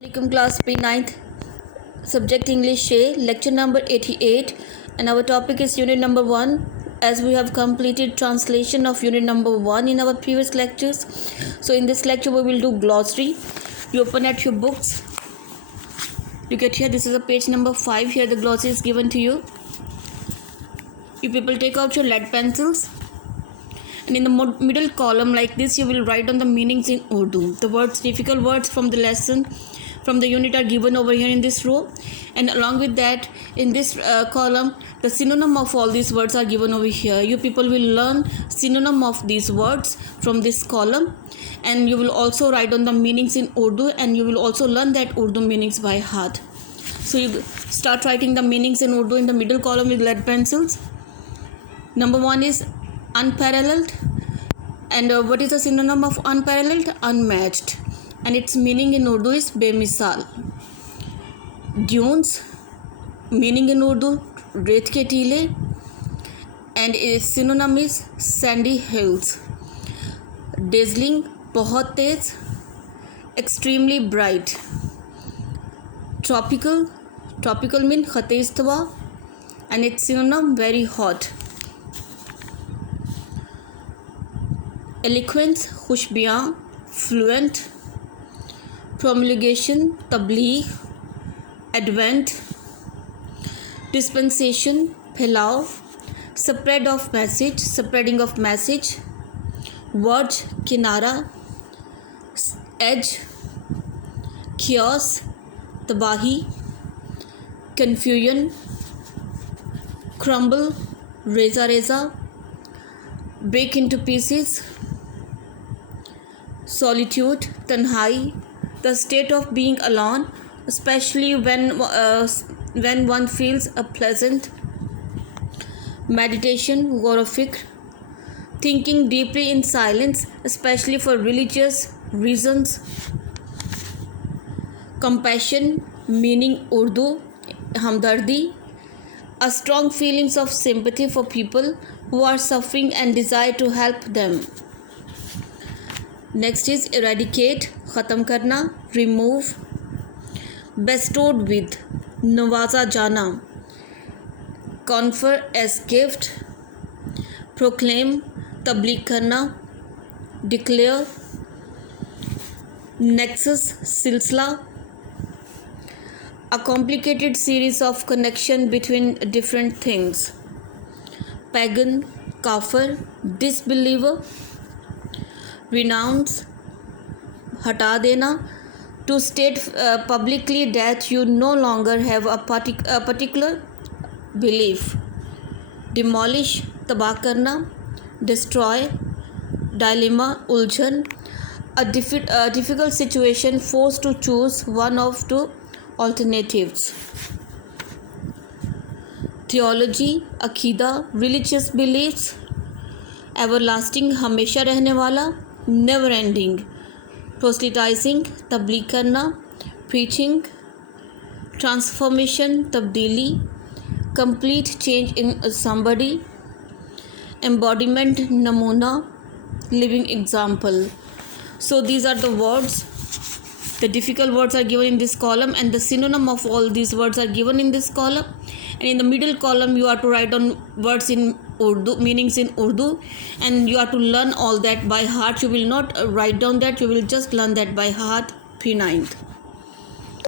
Welcome class P9th subject English A lecture number 88 and our topic is unit number 1 as we have completed translation of unit number 1 in our previous lectures. So in this lecture we will do glossary. You open at your books, you get here, this is a page number 5. Here the glossary is given to you. You people take out your lead pencils and in the middle column like this you will write down the meanings in Urdu. The words, difficult words from the lesson from the unit are given over here in this row, and along with that in this column the synonym of all these words are given over here. You people will learn synonym of these words from this column, and you will also write down the meanings in Urdu, and you will also learn that Urdu meanings by heart. So you start writing the meanings in Urdu in the middle column with lead pencils. Number 1 is unparalleled, and what is the synonym of unparalleled? Unmatched, and its meaning in Urdu is बेमिसाल. Dunes, meaning in Urdu रेत के टीले, and its synonym is sandy hills. Dazzling, बहुत तेज, extremely bright. Tropical mean खतेज Tawa, and its synonym very hot. Eloquence, खुशबियाँ, fluent. Promulgation, Tabligh, advent. Dispensation, फैलाव, spreading of message. Verge, किनारा, edge, chaos, तबाही. Confusion, crumble, रेजा, break into pieces. Solitude, तन्हाई, the state of being alone, especially when one feels unpleasant. Meditation, गौर व फिक्र, thinking deeply in silence, especially for religious reasons. Compassion, meaning Urdu हमदर्दी, a strong feelings of sympathy for people who are suffering and desire to help them. Next is eradicate, ख़त्म करना, remove. Bestowed with, नवाजा जाना, confer as gift. Proclaim, तबलीग करना, declare. Nexus, सिलसिला, a complicated series of connection between different things. Pagan, काफर, disbeliever. Renounce, हटा देना, to state publicly that you no longer have a particular belief. Demolish, तबाह करना. Destroy, dilemma, उलझन, a difficult situation, forced to choose one of two alternatives. Theology, अकीदा, religious beliefs. Everlasting, हमेशा रहने वाला, never ending. Proselytizing, तबलीग करना. Preaching, transformation, तब्दीली, complete change in somebody. Embodiment, नमूना, living example. So these are the words. The difficult words are given in this column, and the synonym of all these words are given in this column. And in the middle column you are to write down words in Urdu, meanings in Urdu, and you are to learn all that by heart. You will not write down that, you will just learn that by heart. P9th.